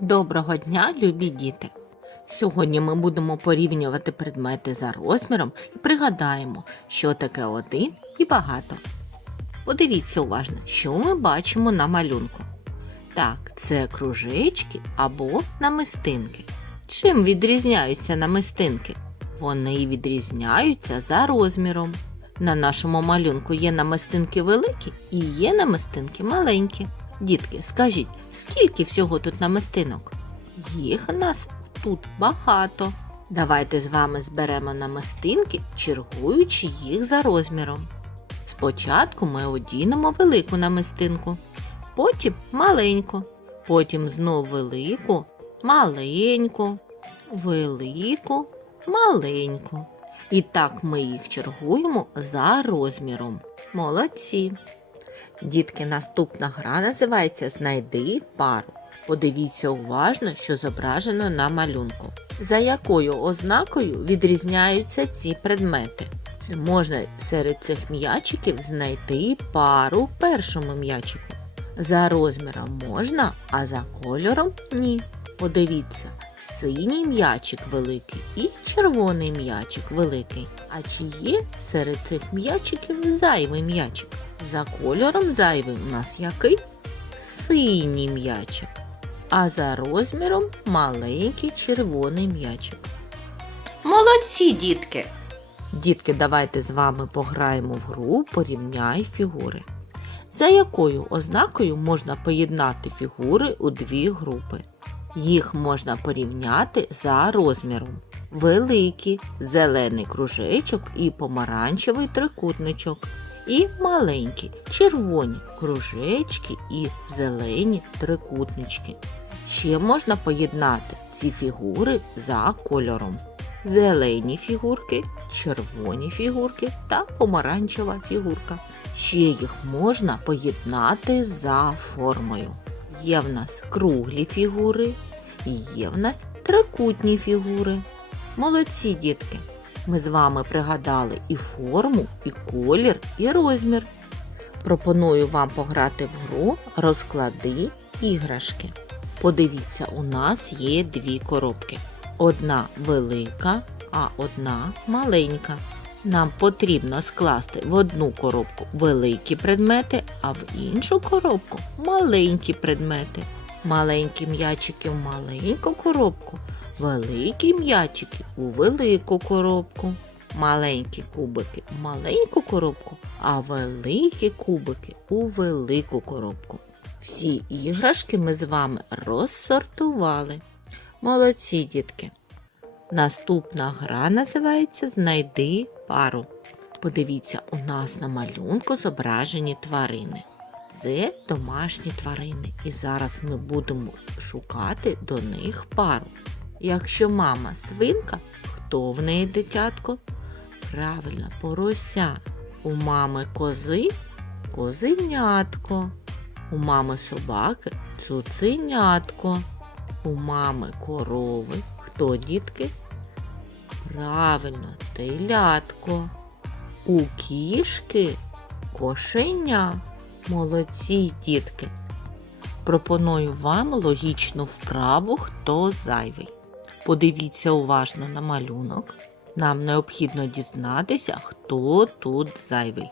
Доброго дня, любі діти! Сьогодні ми будемо порівнювати предмети за розміром і пригадаємо, що таке один і багато. Подивіться уважно, що ми бачимо на малюнку. Так, це кружечки або намистинки. Чим відрізняються намистинки? Вони відрізняються за розміром. На нашому малюнку є намистинки великі і є намистинки маленькі. Дітки, скажіть, скільки всього тут намистинок? Їх нас тут багато. Давайте з вами зберемо намистинки, чергуючи їх за розміром. Спочатку ми одінемо велику намистинку, потім маленьку, потім знов велику, маленьку, велику, маленьку. І так ми їх чергуємо за розміром. Молодці. Дітки, наступна гра називається Знайди пару. Подивіться уважно, що зображено на малюнку. За якою ознакою відрізняються ці предмети? Чи можна серед цих м'ячиків знайти пару першому м'ячику? За розміром можна, а за кольором ні. Подивіться, синій м'ячик великий і червоний м'ячик великий. А чи є серед цих м'ячиків зайвий м'ячик? За кольором зайвий у нас який? Синій м'ячик. А за розміром маленький червоний м'ячик. Молодці, дітки! Дітки, давайте з вами пограємо в гру Порівняй фігури. За якою ознакою можна поєднати фігури у дві групи? Їх можна порівняти за розміром. Великий зелений кружечок і помаранчевий трикутничок. І маленькі червоні кружечки і зелені трикутнички. Ще можна поєднати ці фігури за кольором. Зелені фігурки, червоні фігурки та помаранчева фігурка. Ще їх можна поєднати за формою. Є в нас круглі фігури, є в нас трикутні фігури. Молодці дітки! Ми з вами пригадали і форму, і колір, і розмір. Пропоную вам пограти в гру розклади іграшки. Подивіться, у нас є дві коробки. Одна велика, а одна маленька. Нам потрібно скласти в одну коробку великі предмети, а в іншу коробку маленькі предмети. Маленькі м'ячики в маленьку коробку, великі м'ячики у велику коробку. Маленькі кубики в маленьку коробку, а великі кубики у велику коробку. Всі іграшки ми з вами розсортували. Молодці, дітки! Наступна гра називається Знайди пару. Подивіться, у нас на малюнку зображені тварини. Це домашні тварини, і зараз ми будемо шукати до них пару. Якщо мама свинка, хто в неї дитятко? Правильно, порося. У мами кози козенятко. У мами собаки цуценятко. У мами корови. Хто дітки? Правильно, телятко. У кішки кошеня. Молодці дітки. Пропоную вам логічну вправу, хто зайвий. Подивіться уважно на малюнок. Нам необхідно дізнатися, хто тут зайвий.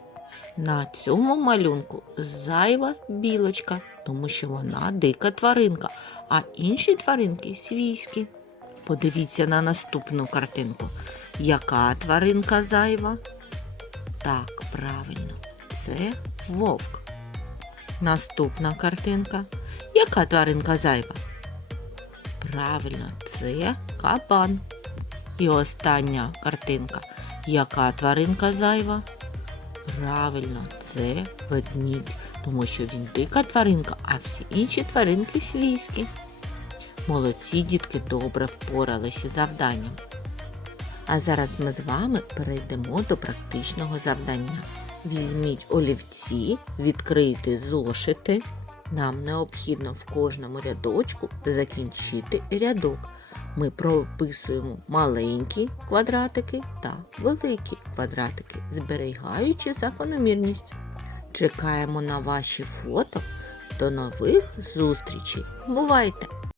На цьому малюнку зайва білочка, тому що вона дика тваринка, а інші тваринки свійські. Подивіться на наступну картинку. Яка тваринка зайва? Так, правильно, це вовк. Наступна картинка. Яка тваринка зайва? Правильно, це кабан. І остання картинка. Яка тваринка зайва? Правильно, це ведмідь, тому що він дика тваринка, а всі інші тваринки свійські. Молодці дітки добре впоралися з завданням. А зараз ми з вами перейдемо до практичного завдання. Візьміть олівці, відкрийте зошити. Нам необхідно в кожному рядочку закінчити рядок. Ми прописуємо маленькі квадратики та великі квадратики, зберігаючи закономірність. Чекаємо на ваші фото. До нових зустрічей. Бувайте!